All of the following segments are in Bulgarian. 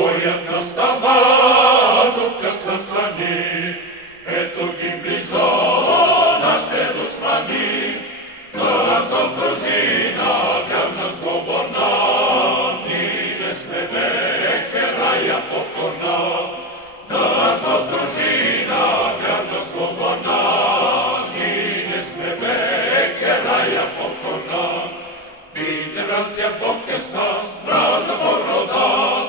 Боят настава, докато сърца ни, ето ги близо нашите душмани, да с дружина вярна сговорна, ние сме вече рая покорна. Да с дружина вярна сговорна, ние сме вече рая покорна. Видите, братя, Бог е с нас, вража порода,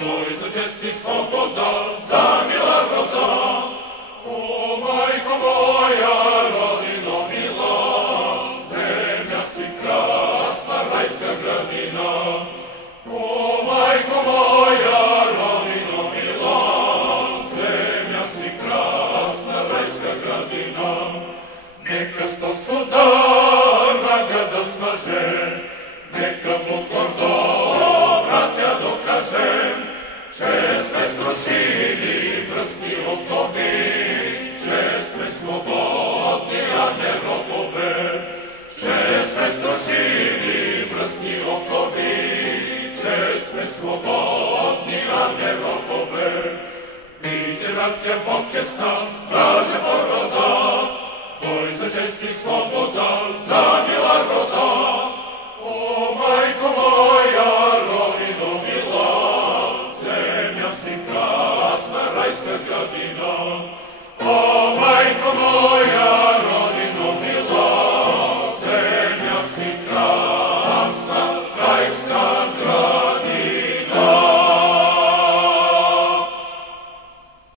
бой за чест и свобода, за мила рода. О, майко моя, родино мила, земя си красна, райска градина. О, майко моя, родино мила, земя си красна, райска градина. Нека сто удар врага да смаже, нека му гордо, братя, докажем, че сме струшили мръсни окови, че сме свободни, а не робове. Че сме струшили мръсни окови, че сме свободни, а не робове. Видите, братя, Бог е с нас, вража порода, бой за чест и свобода, за мила рода. О, майко моя, родино мила, земя си красна, райска градина. О, майко